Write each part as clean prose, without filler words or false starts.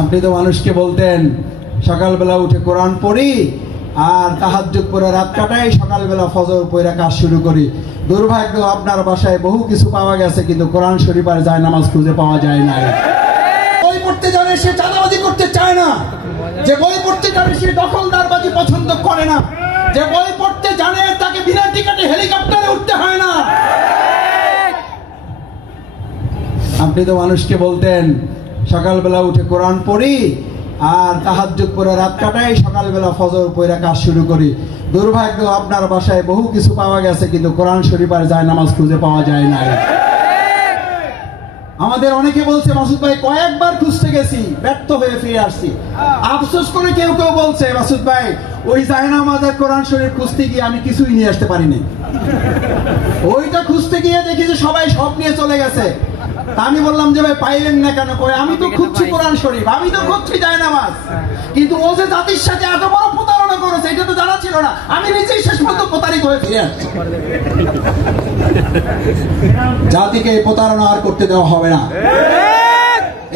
আপনি তো মানুষকে বলতেন সকালবেলা উঠে কোরআন পড়ি আর তাহাজ্জুদ পড়ে রাত কাটাই, সকালবেলা ফজর পড়ে কাজ শুরু করি। দুর্ভাগ্য, আপনার বাসায় বহু কিছু পাওয়া গেছে, কিন্তু কোরআন শরীফ আর জায়নামাজ খুঁজে পাওয়া যায় না। বই পড়তে জানে সে চাঁদাবাজি করতে চায় না, যে বই পড়তে জানে সে দখলদারবাজি পছন্দ করে না, যে বই পড়তে জানে তাকে বিনা টিকেটে হেলিকপ্টারে উঠতে হয় না। আপনি তো মানুষকে বলতেন সকালবেলা উঠে কোরআন পড়ি আর তাহাজ্জুদ পড়ে রাত কাটাই, সকালবেলা ফজর পড়ে কাজ শুরু করি। দুর্ভাগ্য, আপনার বাসায় বহু কিছু পাওয়া গেছে, কিন্তু কোরআন শরীফ আর জায়নামাজ খুঁজে পাওয়া যায় না। আমাদের অনেকে বলছে মাসুদ ভাই কয়েকবার খুঁজতে গেছি, ব্যর্থ হয়ে ফিরে আসছি। আফসোস করে কেউ কেউ বলছে মাসুদ ভাই ওই জায়নামাজ আর কোরআন শরীফ খুঁজতে গিয়ে আমি কিছুই নিয়ে আসতে পারিনি, ওইটা খুঁজতে গিয়ে দেখি যে সবাই সব নিয়ে চলে গেছে। আমি বললাম যে ভাই পাইলেন না কেন? কয় আমি তো খুঁজছি কোরআন শরীফ, আমি তো খুঁজছি জায়নামাজ, কিন্তু ও যে জাতির সাথে এত বড় প্রতারণা করেছে এটা তো জানা ছিল না। আমি নিজেই শেষ পর্যন্ত প্রতারিত হয়ে ফিরে আসছি। জাতিকে এই প্রতারণা আর করতে দেওয়া হবে না,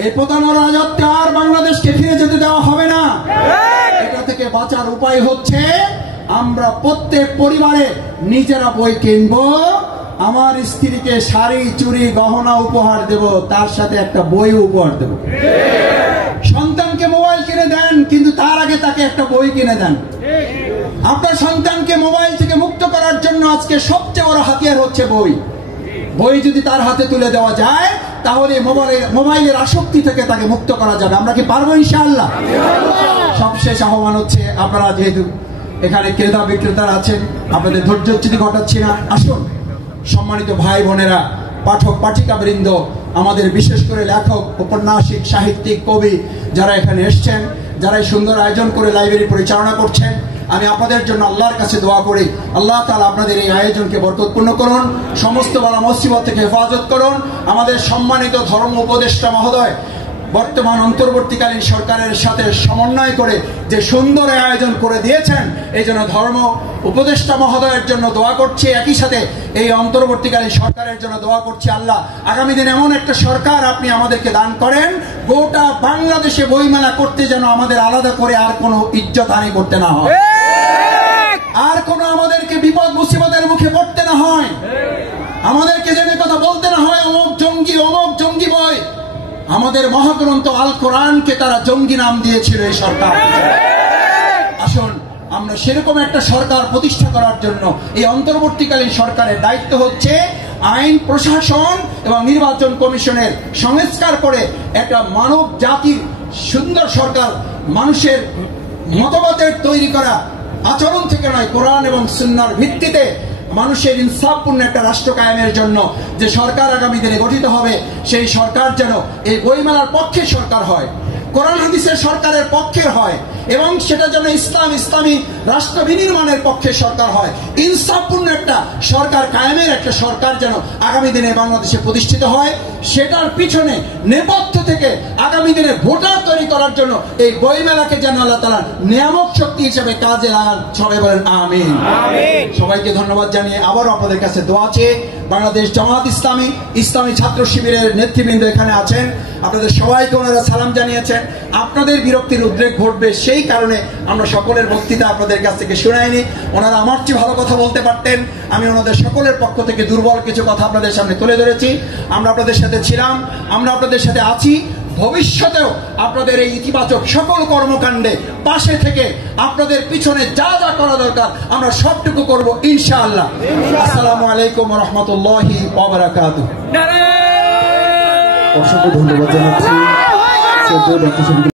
এই প্রতারণার রাজত্বে আর বাংলাদেশকে ফিরে যেতে দেওয়া হবে না। এটা থেকে বাঁচার উপায় হচ্ছে আমরা প্রত্যেক পরিবারে নিজেরা বই কিনবো, আমার স্ত্রীকে শাড়ি চুড়ি গহনা উপহার দেব, তার সাথে একটা বই উপহার দেব। সন্তানকে মোবাইল কিনে দেন, কিন্তু তার আগে তাকে একটা বই কিনে দেন। আপনার সন্তানকে মোবাইল থেকে মুক্ত করার জন্য আজকে সবচেয়ে বড় হাতিয়ার হচ্ছে বই। বই যদি তার হাতে তুলে দেওয়া যায় তাহলে মোবাইলের আসক্তি থেকে তাকে মুক্ত করা যাবে। আমরা কি পারবো ইনশাআল্লাহ? সবশেষ আহ্বান হচ্ছে, আপনারা যেহেতু এখানে ক্রেতা বিক্রেতারা আছেন, আপনাদের ধৈর্যচ্যুতি ঘটাচ্ছি না। আসুন সম্মানিত ভাই বোনেরা, পাঠক পাঠিকা বৃন্দ, আমাদের বিশেষ করে লেখক, ঔপন্যাসিক, সাহিত্যিক, কবি যারা এখানে এসছেন, যারা এই সুন্দর আয়োজন করে লাইব্রেরি পরিচালনা করছেন, আমি আপনাদের জন্য আল্লাহর কাছে দোয়া করি আল্লাহ তাআলা আপনাদের এই আয়োজনকে বরকতপূর্ণ করুন, সমস্ত বালা মুসিবত থেকে হেফাজত করুন। আমাদের সম্মানিত ধর্ম উপদেষ্টা মহোদয় বর্তমান অন্তর্বর্তীকালীন সরকারের সাথে সমন্বয় করে যে সুন্দর আয়োজন করে দিয়েছেন, এই জন্য ধর্ম উপদেষ্টা মহোদয়ের জন্য দোয়া করছি, একই সাথে এই অন্তর্বর্তীকালীন সরকারের জন্য দোয়া করছি আল্লাহ আগামী দিন এমন একটা সরকার আপনি আমাদেরকে দান করেন, গোটা বাংলাদেশে বইমেলা করতে যেন আমাদের আলাদা করে আর কোনো ইজ্জত হানি করতে না হয়, আর কোনো আমাদেরকে বিপদ মুসিবতের মুখে পড়তে না হয়, আমাদেরকে যেন কথা বলতে না হয় অমুক জঙ্গি বই। আমাদের মহাগ্রন্থ আল কোরআনকে তারা জঙ্গি নাম দিয়েছিল এই সরকার। আসুন আমরা সেরকম একটা সরকার প্রতিষ্ঠা করার জন্য এই অন্তর্বর্তীকালীন সরকারের দায়িত্ব হচ্ছে আইন প্রশাসন এবং নির্বাচন কমিশনের সংস্কার করে একটা মানব জাতির সুন্দর সরকার, মানুষের মতবাদের তৈরি করা, আচরণ থেকে নয়, কোরআন এবং সুন্নাহর ভিত্তিতে মানুষের ইনসাফপূর্ণ একটা রাষ্ট্র কায়েমের জন্য যে সরকার আগামী দিনে গঠিত হবে, সেই সরকার যেন এই বইমেলার পক্ষে সরকার হয়, কোরআন হাদিসের সরকারের পক্ষের হয়, এবং সেটা যেন ইসলামী রাষ্ট্র বিনির্মাণের পক্ষে সরকার হয়। ইনসাফপূর্ণ একটা সরকার কায়েমের একটা সরকার যেন আগামী দিনে বাংলাদেশে প্রতিষ্ঠিত হয়, সেটার পিছনে নেপথ্য থেকে আগামী দিনে ভোটার তৈরি করার জন্য এই বইমেলাকে যেন আল্লাহ তাআলা নিয়ামক শক্তি হিসেবে কাজে লাগান। সবাই বলেন আমিন। সবাইকে ধন্যবাদ জানিয়ে আবারও আপনাদের কাছে দোয়া চেয়ে, বাংলাদেশ জামাত ইসলামী ছাত্র শিবিরের নেতৃবৃন্দ এখানে আছেন, আপনাদের সবাইকে ওনারা সালাম জানিয়েছেন। আপনাদের বিরক্তির উদ্রেক ঘটবে সেই কারণে আমরা সকলের বক্তৃতা আপনাদের কাছ থেকে শুনাইনি। ওনারা আমার চেয়ে ভালো কথা বলতে পারতেন, আমি ওনাদের সকলের পক্ষ থেকে দুর্বল কিছু কথা আপনাদের সামনে তুলে ধরেছি। আমরা আপনাদের সাথে ছিলাম, আমরা আপনাদের সাথে আছি, ভবিষ্যতেও আপনাদের এই ইতিবাচক সকল কর্মকাণ্ডে পাশে থেকে আপনাদের পিছনে যা যা করা দরকার আমরা সবটুকু করব ইনশাআল্লাহ। আসসালামু আলাইকুম ওয়া রাহমাতুল্লাহি ওয়া বারাকাতুহু। অসংখ্য ধন্যবাদ জানাচ্ছি।